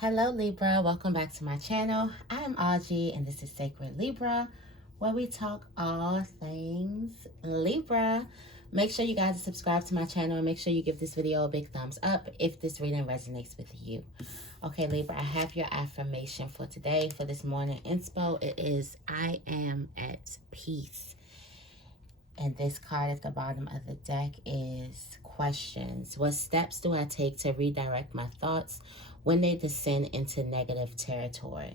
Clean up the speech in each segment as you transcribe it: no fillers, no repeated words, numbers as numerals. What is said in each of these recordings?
Hello Libra, welcome back to my channel. I am Auji and this is Sacred Libra, where we talk all things Libra. Make sure you guys subscribe to my channel and make sure you give this video a big thumbs up if this reading resonates with you. Okay Libra, I have your affirmation for today, for this morning inspo. It is, I am at peace. And this card at the bottom of the deck is questions. What steps do I take to redirect my thoughts when they descend into negative territory?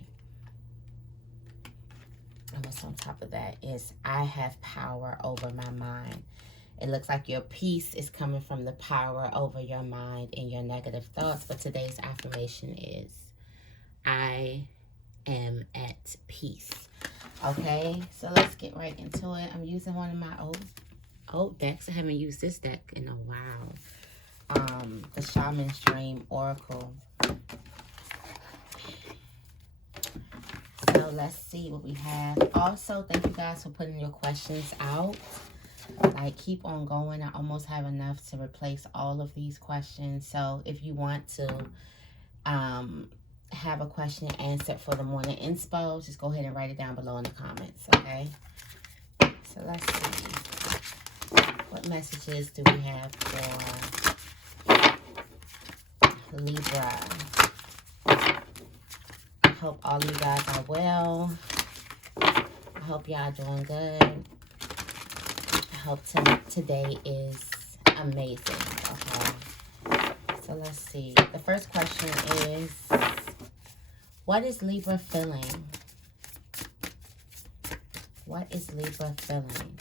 And what's on top of that is I have power over my mind. It looks like your peace is coming from the power over your mind and your negative thoughts. But today's affirmation is I am at peace. Okay, so let's get right into it. I'm using one of my old decks. I haven't used this deck in a while. The Shaman's Dream Oracle. So let's see what we have. Also, thank you guys for putting your questions out. Like, keep on going. I almost have enough to replace all of these questions. So if you want to have a question answered for the morning inspo, just go ahead and write it down below in the comments, okay? So let's see. What messages do we have for Libra? I hope all you guys are well. I hope y'all doing good. I hope today is amazing, okay? So let's see. The first question is, what is Libra feeling? What is Libra feeling?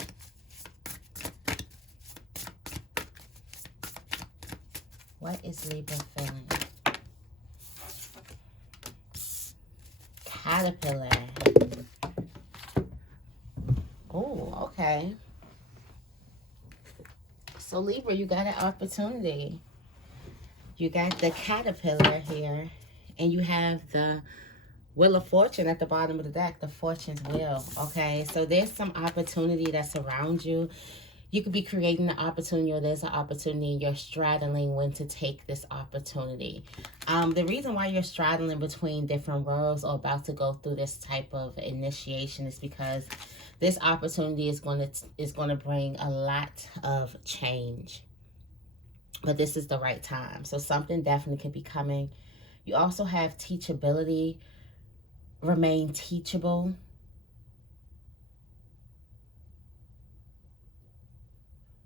What is Libra feeling? Caterpillar. Oh, okay. So Libra, you got an opportunity. You got the caterpillar here. And you have the Wheel of Fortune at the bottom of the deck, the Fortune's Wheel, okay? So there's some opportunity that's around you. You could be creating an opportunity, or there's an opportunity and you're straddling when to take this opportunity. The reason why you're straddling between different worlds or about to go through this type of initiation is because this opportunity is going to bring a lot of change. But this is the right time. So something definitely could be coming. You also have teachability. Remain teachable.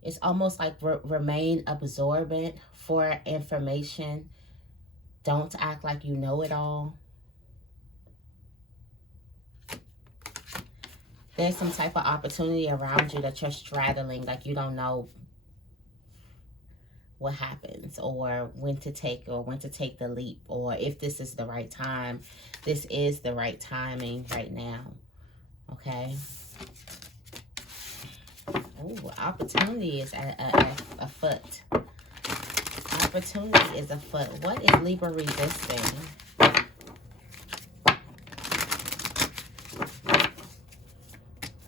It's almost like remain absorbent for information. Don't act like you know it all. There's some type of opportunity around you that you're straddling, like you don't know what happens or when to take the leap, or if this is the right time. This is the right timing right now, okay? Oh, opportunity is afoot. Opportunity is afoot. What is Libra resisting?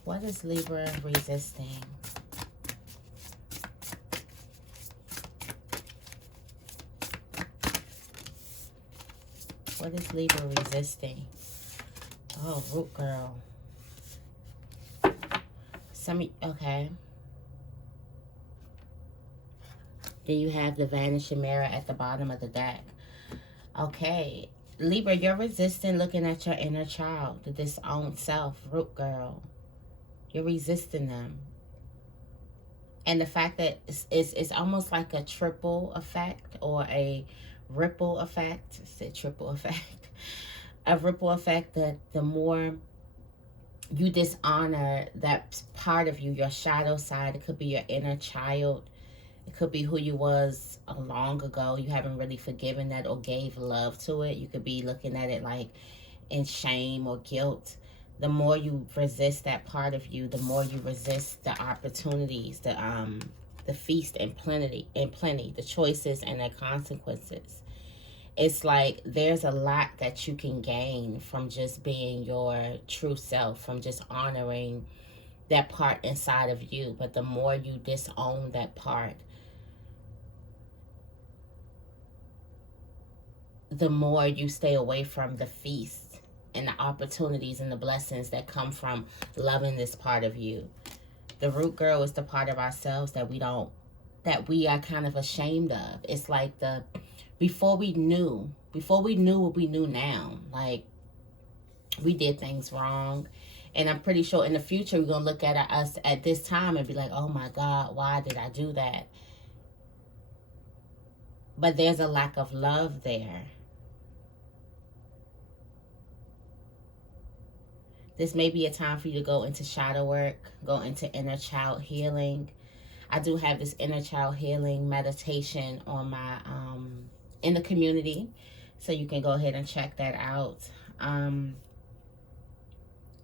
What is Libra resisting? What is Libra resisting? Oh, root girl. Okay. Then you have the Vanishing Mirror at the bottom of the deck. Okay. Libra, you're resisting looking at your inner child, the disowned self, root girl. You're resisting them. And the fact that it's almost like a triple effect or a ripple effect. I said triple effect. A ripple effect that the more you dishonor that part of you, your shadow side, it could be your inner child. It could be who you was long ago. You haven't really forgiven that or gave love to it. You could be looking at it like in shame or guilt. The more you resist that part of you, the more you resist the opportunities, the feast and plenty, the choices and the consequences. It's like there's a lot that you can gain from just being your true self, from just honoring that part inside of you. But the more you disown that part, the more you stay away from the feast and the opportunities and the blessings that come from loving this part of you. The root girl is the part of ourselves that we are kind of ashamed of. It's like before we knew what we knew now, like, we did things wrong. And I'm pretty sure in the future we're going to look at us at this time and be like, oh my God, why did I do that? But there's a lack of love there. This may be a time for you to go into shadow work, go into inner child healing. I do have this inner child healing meditation on my in the community, so you can go ahead and check that out.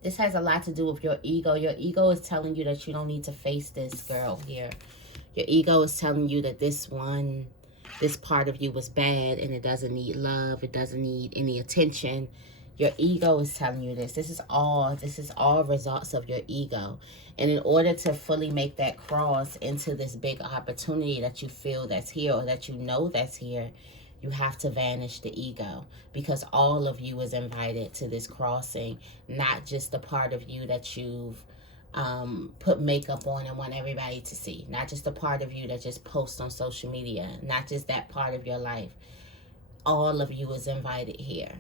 This has a lot to do with your ego. Your ego is telling you that you don't need to face this, girl, here. Your ego is telling you that this part of you was bad and it doesn't need love. It doesn't need any attention. Your ego is telling you this. This is all results of your ego. And in order to fully make that cross into this big opportunity that you feel that's here, or that you know that's here, you have to vanish the ego, because all of you is invited to this crossing, not just the part of you that you've put makeup on and want everybody to see, not just the part of you that just posts on social media, not just that part of your life. All of you is invited here.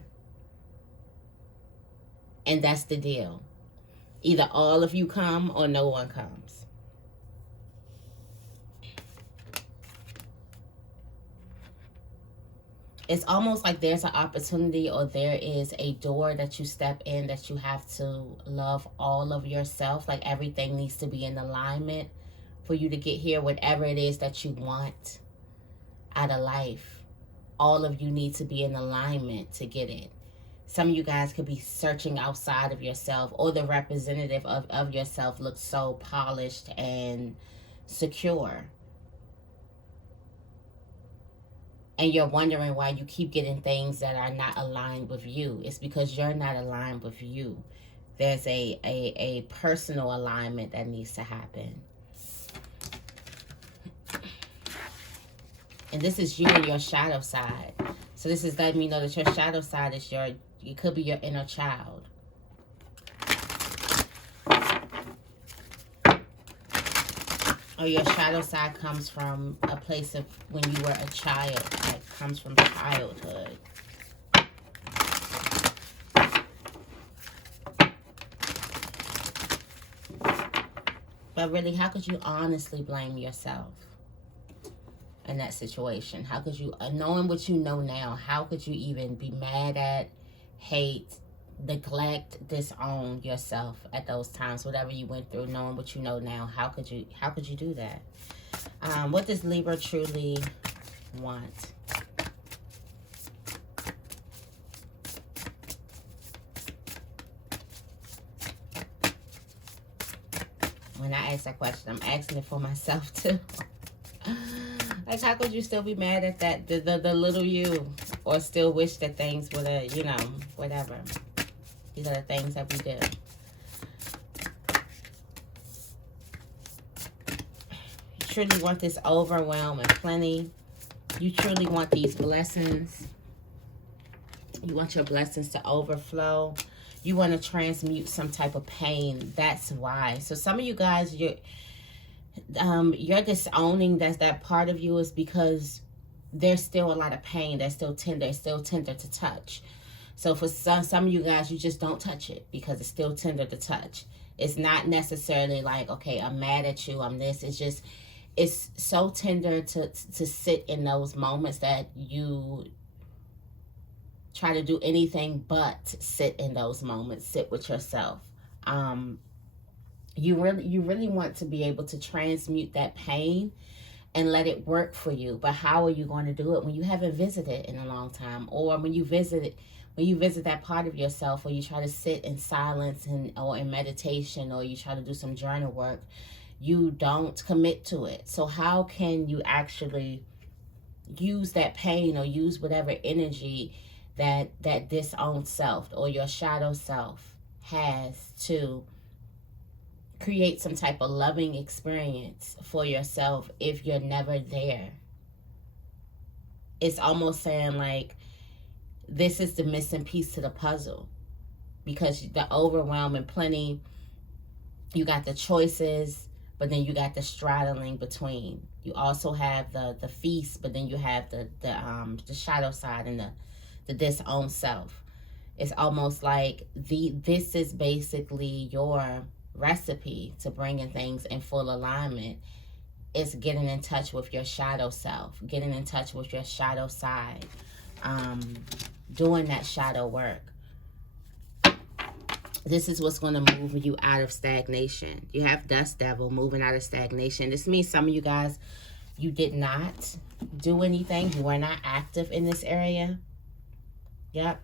And that's the deal. Either all of you come or no one comes. It's almost like there's an opportunity, or there is a door that you step in, that you have to love all of yourself. Like, everything needs to be in alignment for you to get here. Whatever it is that you want out of life, all of you need to be in alignment to get it. Some of you guys could be searching outside of yourself, or the representative of yourself looks so polished and secure. And you're wondering why you keep getting things that are not aligned with you. It's because you're not aligned with you. There's a personal alignment that needs to happen. And this is you and your shadow side. So this is letting me know that your shadow side is it could be your inner child. Or your shadow side comes from a place of when you were a child. Like, comes from childhood. But really, how could you honestly blame yourself in that situation? How could you, knowing what you know now, how could you even be mad at, hate, neglect, disown yourself at those times? Whatever you went through, knowing what you know now, how could you do that? What does Libra truly want? When I ask that question, I'm asking it for myself too. Like, how could you still be mad at that, the little you, or still wish that things would have, whatever. These are the things that we do. You truly want this overwhelm and plenty. You truly want these blessings. You want your blessings to overflow. You want to transmute some type of pain. That's why. So some of you guys, you're disowning that part of you is because there's still a lot of pain. That's still tender. It's still tender to touch. So for some of you guys, you just don't touch it because it's still tender to touch. It's not necessarily like, okay, I'm mad at you, I'm this. It's just, it's so tender to sit in those moments that you try to do anything but sit in those moments, sit with yourself. You really want to be able to transmute that pain and let it work for you. But how are you going to do it when you haven't visited in a long time? Or when you visit that part of yourself, or you try to sit in silence or in meditation, or you try to do some journal work, you don't commit to it. So how can you actually use that pain, or use whatever energy that disowned self or your shadow self has to create some type of loving experience for yourself if you're never there? It's almost saying like, this is the missing piece to the puzzle, because the overwhelming plenty, you got the choices, but then you got the straddling between. You also have the feast, but then you have the shadow side and the disowned self. It's almost like this is basically your recipe to bringing things in full alignment. It's getting in touch with your shadow self, getting in touch with your shadow side, doing that shadow work. This is what's going to move you out of stagnation. You have Dust Devil moving out of stagnation. This means some of you guys, you did not do anything. You were not active in this area. Yep.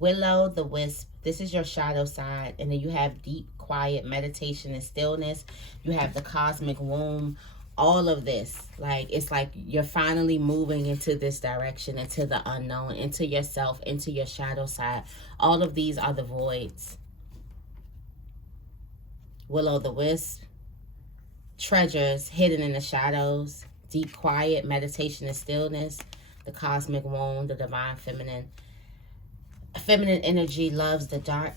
Willow the Wisp. This is your shadow side. And then you have deep, quiet meditation and stillness. You have the cosmic womb. All of this. Like, it's like you're finally moving into this direction, into the unknown, into yourself, into your shadow side. All of these are the voids. Willow the Wisp. Treasures hidden in the shadows. Deep, quiet meditation and stillness. The cosmic womb, the divine feminine. Feminine energy loves the dark,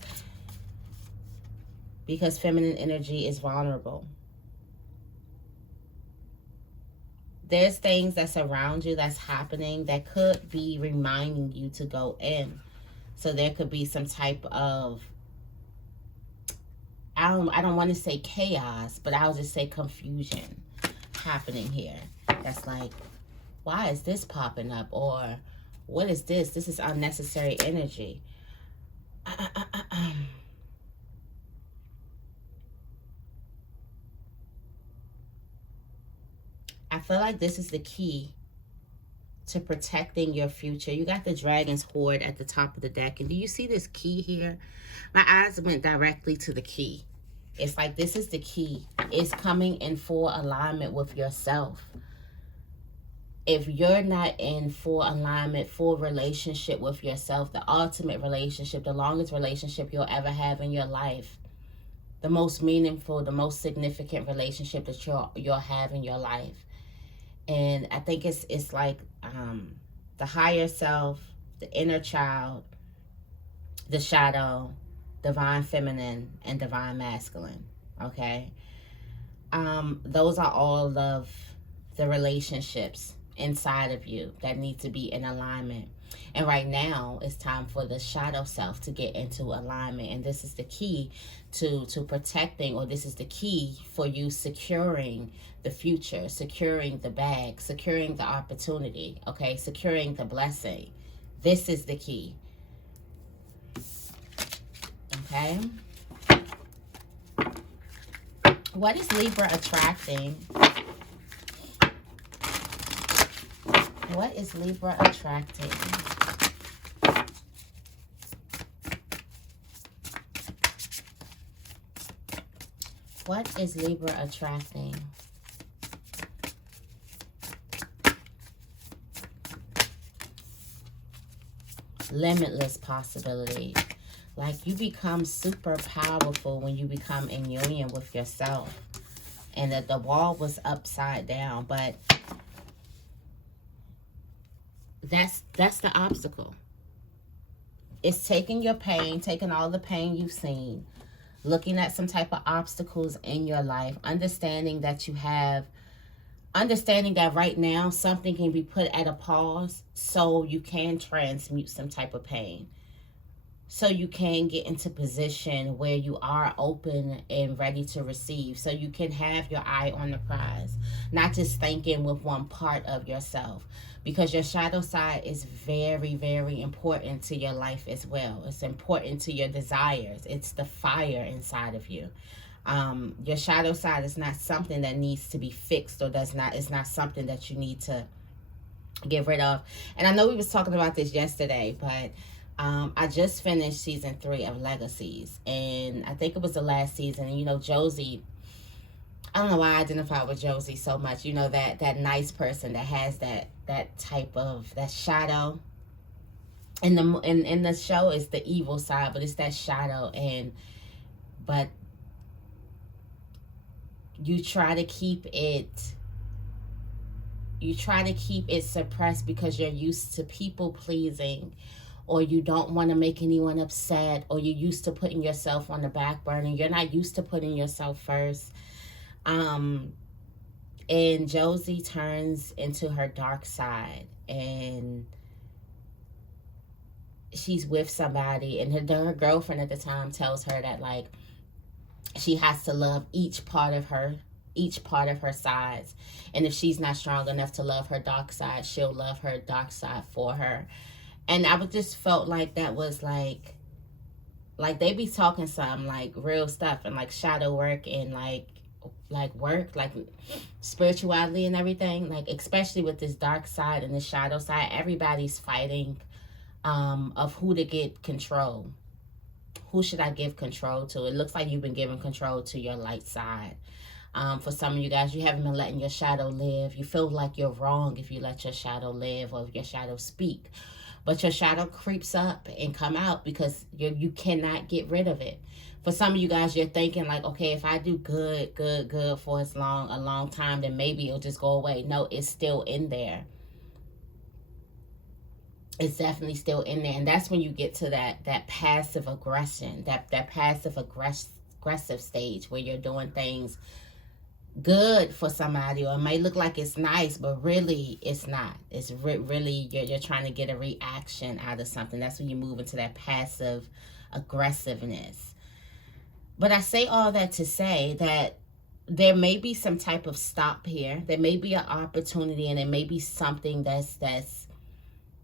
because feminine energy is vulnerable. There's things that's around you that's happening that could be reminding you to go in. So there could be some type of, I don't want to say chaos, but I'll just say confusion happening here. That's like, why is this popping up? Or what is this? This is unnecessary energy. I feel like this is the key to protecting your future. You got the Dragon's Hoard at the top of the deck. And do you see this key here? My eyes went directly to the key. It's like this is the key. It's coming in full alignment with yourself. If you're not in full alignment, full relationship with yourself, the ultimate relationship, the longest relationship you'll ever have in your life, the most meaningful, the most significant relationship that you'll have in your life. And I think it's like the higher self, the inner child, the shadow, divine feminine, and divine masculine. Okay? Those are all of the relationships inside of you that need to be in alignment. And right now it's time for the shadow self to get into alignment. And this is the key to protecting, or this is the key for you securing the future, securing the bag, securing the opportunity, okay, securing the blessing. This is the key. Okay. What is Libra attracting? What is Libra attracting? What is Libra attracting? Limitless possibilities. Like, you become super powerful when you become in union with yourself. And that the wall was upside down, but that's the obstacle. It's taking your pain, taking all the pain you've seen, looking at some type of obstacles in your life, understanding that right now something can be put at a pause so you can transmute some type of pain. So you can get into position where you are open and ready to receive. So you can have your eye on the prize, not just thinking with one part of yourself. Because your shadow side is very, very important to your life as well. It's important to your desires. It's the fire inside of you. Your shadow side is not something that needs to be fixed, or it's not something that you need to get rid of. And I know we was talking about this yesterday, but I just finished season 3 of Legacies, and I think it was the last season. And you know, Josie, I don't know why I identify with Josie so much. You know, that nice person that has that type of, that shadow. In the show, it's the evil side, but it's that shadow. But you try to keep it, you try to keep it suppressed because you're used to people pleasing, or you don't want to make anyone upset, or you're used to putting yourself on the back burner. You're not used to putting yourself first. And Josie turns into her dark side, and she's with somebody, and her girlfriend at the time tells her that, like, she has to love each part of her sides, and if she's not strong enough to love her dark side, she'll love her dark side for her. And I would just felt like that was like they be talking some like real stuff, and like shadow work, and like work, like spirituality and everything, like especially with this dark side and this shadow side. Everybody's fighting of who to get control. Who should I give control to? It looks like you've been giving control to your light side. For some of you guys, you haven't been letting your shadow live. You feel like you're wrong if you let your shadow live or if your shadow speak. But your shadow creeps up and come out because you cannot get rid of it. For some of you guys, you're thinking like, okay, if I do good for a long time, then maybe it'll just go away. No, it's still in there. It's definitely still in there. And that's when you get to that passive aggression, that passive aggressive stage where you're doing things good for somebody, or it may look like it's nice, but really it's not. It's really you're trying to get a reaction out of something. That's when you move into that passive aggressiveness. But I say all that to say that there may be some type of stop here. There may be an opportunity, and there may be something that's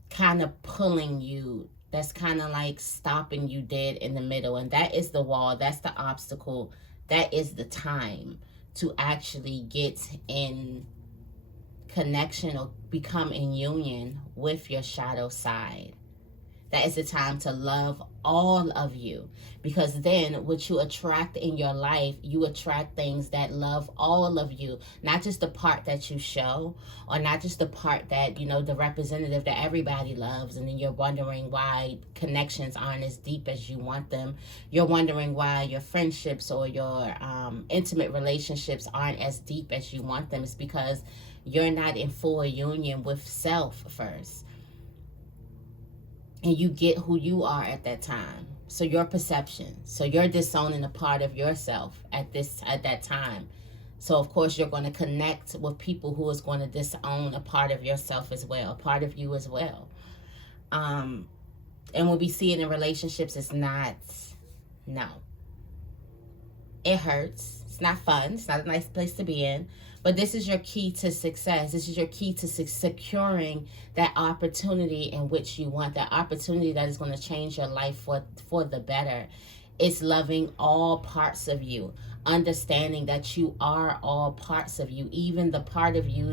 kind of pulling you, that's kind of like stopping you dead in the middle. And that is the wall. That's the obstacle. That is the time to actually get in connection or become in union with your shadow side. That is the time to love all of you, because then what you attract in your life, you attract things that love all of you, not just the part that you show, or not just the part that, you know, the representative that everybody loves. And then you're wondering why connections aren't as deep as you want them. You're wondering why your friendships or your intimate relationships aren't as deep as you want them. It's because you're not in full union with self first. And you get who you are at that time. So your perception. So you're disowning a part of yourself at that time. So of course you're going to connect with people who is going to disown a part of yourself as well, a part of you as well. And when we see it in relationships, it's not, no. It hurts. It's not fun. It's not a nice place to be in. But this is your key to success. This is your key to securing that opportunity in which you want, that opportunity that is going to change your life for the better. It's loving all parts of you, understanding that you are all parts of you, even the part of you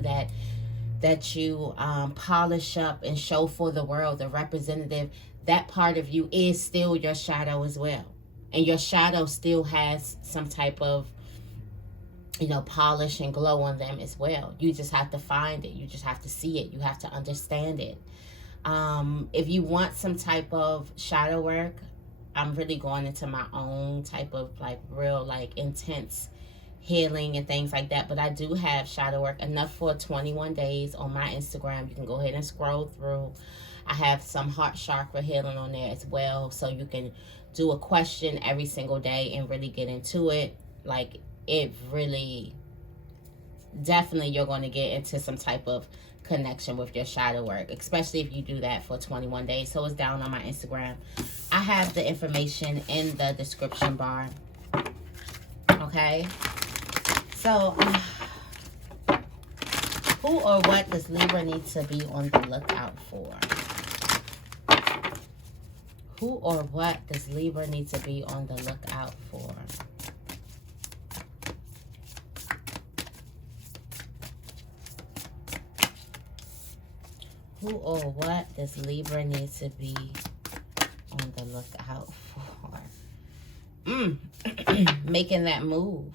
that you polish up and show for the world, the representative. That part of you is still your shadow as well. And your shadow still has some type of, you know, polish and glow on them as well. You just have to find it. You just have to see it. You have to understand it. If you want some type of shadow work, I'm really going into my own type of like real like intense healing and things like that. But I do have shadow work enough for 21 days on my Instagram. You can go ahead and scroll through. I have some heart chakra healing on there as well. So you can do a question every single day and really get into it. Like, it really, definitely you're going to get into some type of connection with your shadow work, especially if you do that for 21 days. So it's down on my Instagram. I have the information in the description bar. Okay. So, who or what does Libra need to be on the lookout for? Who or what does Libra need to be on the lookout for? Who or what does Libra need to be on the lookout for? Making that move.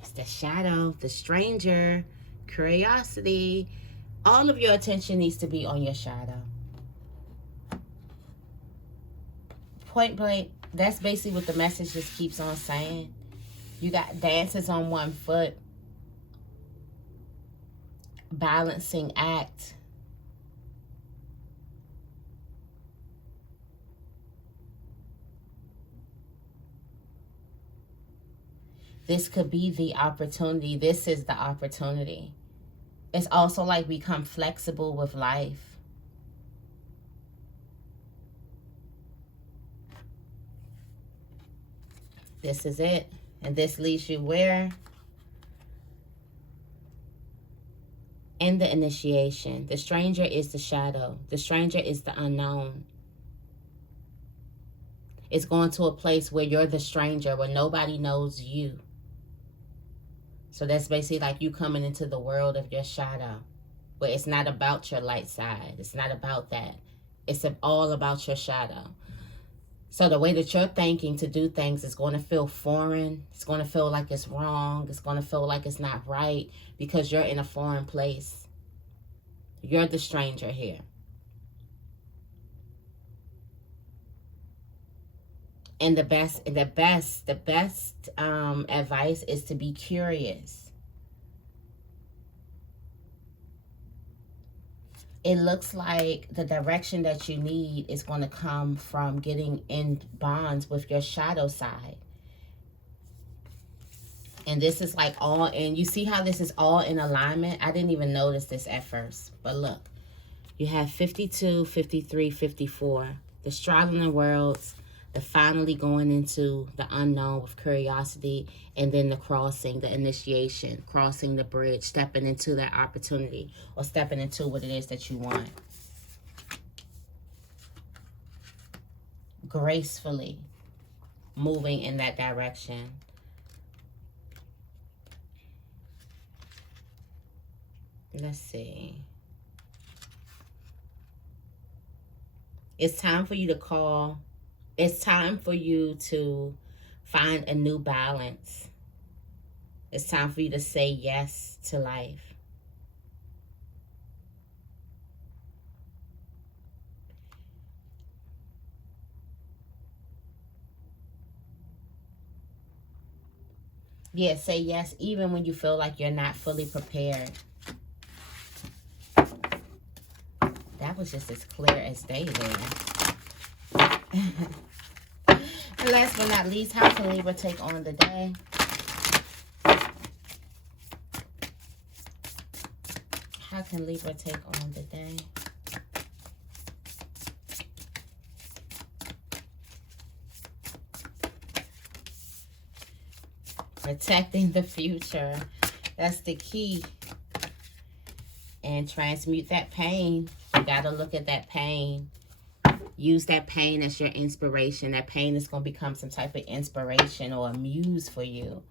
It's the shadow, the stranger, curiosity. All of your attention needs to be on your shadow. Point blank, that's basically what the message just keeps on saying. You got dancers on one foot. balancing act. This could be the opportunity. This is the opportunity. It's also like become flexible with life. This is it. And this leads you where? In the initiation. The stranger is the shadow. The stranger is the unknown. It's going to a place where you're the stranger, where nobody knows you. So that's basically like you coming into the world of your shadow, where it's not about your light side. It's not about that. It's all about your shadow. So the way that you're thinking to do things is going to feel foreign. It's going to feel like it's wrong. It's going to feel like it's not right because you're in a foreign place. You're the stranger here. And the best advice is to be curious. It looks like the direction that you need is going to come from getting in bonds with your shadow side. And this is like all in. You see how this is all in alignment? I didn't even notice this at first. But look, you have 52, 53, 54. The straddling worlds, the finally going into the unknown with curiosity, and then the crossing, the initiation, crossing the bridge, stepping into that opportunity or stepping into what it is that you want. Gracefully moving in that direction. Let's see. It's time for you to call. It's time for you to find a new balance. It's time for you to say yes to life. Yeah, say yes even when you feel like you're not fully prepared. That was just as clear as day there. And last but not least, how can Libra take on the day? How can Libra take on the day? Protecting the future. That's the key. And transmute that pain. You got to look at that pain. Use that pain as your inspiration. That pain is going to become some type of inspiration or a muse for you.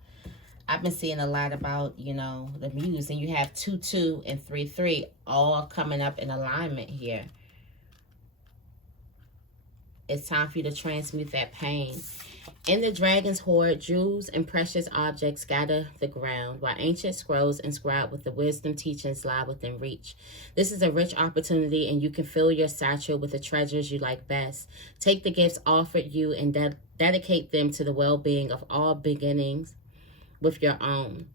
I've been seeing a lot about, you know, the muse. And you have 2-2 and 3-3 all coming up in alignment here. It's time for you to transmute that pain. In the dragon's hoard, jewels and precious objects scatter the ground, while ancient scrolls inscribed with the wisdom teachings lie within reach. This is a rich opportunity, and you can fill your satchel with the treasures you like best. Take the gifts offered you and dedicate them to the well-being of all beginnings with your own.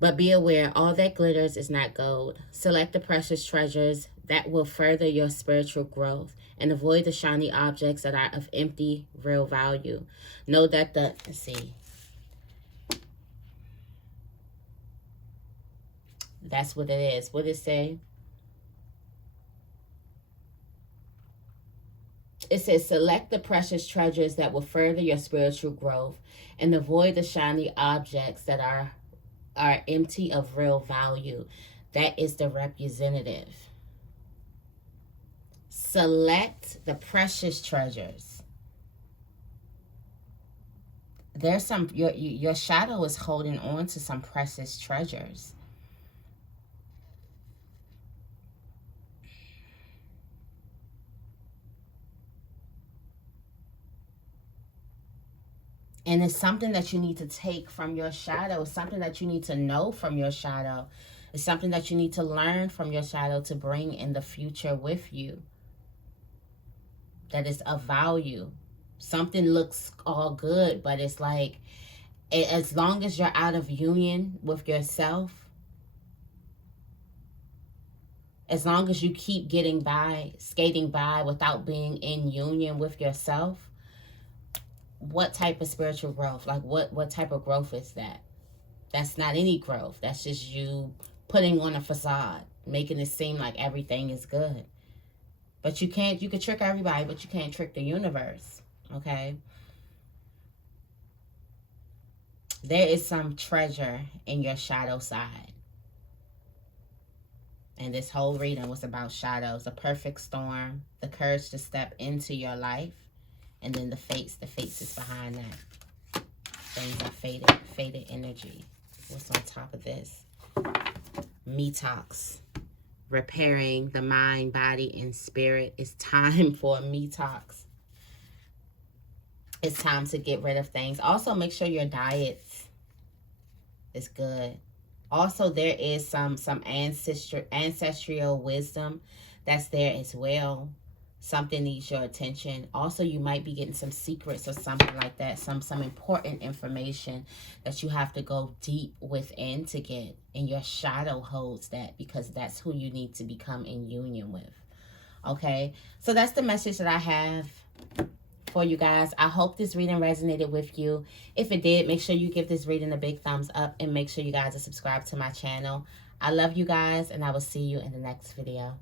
But be aware, all that glitters is not gold. Select the precious treasures that will further your spiritual growth, and avoid the shiny objects that are of empty, real value. Know that let's see. That's what it is. What did it say? It says, select the precious treasures that will further your spiritual growth, and avoid the shiny objects that are empty of real value. That is the representative. Select the precious treasures. There's some, your shadow is holding on to some precious treasures. And it's something that you need to take from your shadow. It's something that you need to know from your shadow. It's something that you need to learn from your shadow to bring in the future with you. That is of value. Something looks all good, but it's like, as long as you're out of union with yourself, as long as you keep getting by, skating by without being in union with yourself, what type of spiritual growth? Like what type of growth is that? That's not any growth. That's just you putting on a facade, making it seem like everything is good. But you can trick everybody, but you can't trick the universe. Okay? There is some treasure in your shadow side. And this whole reading was about shadows, a perfect storm, the courage to step into your life, and then the fates. The fates is behind that. Things are faded energy. What's on top of this? Detox. Repairing the mind, body, and spirit. It's time for a detox. It's time to get rid of things. Also, make sure your diet is good. Also, there is some ancestral wisdom that's there as well. Something needs your attention. Also, you might be getting some secrets or something like that. Some important information that you have to go deep within to get. And your shadow holds that because that's who you need to become in union with. Okay? So that's the message that I have for you guys. I hope this reading resonated with you. If it did, make sure you give this reading a big thumbs up and make sure you guys are subscribed to my channel. I love you guys, and I will see you in the next video.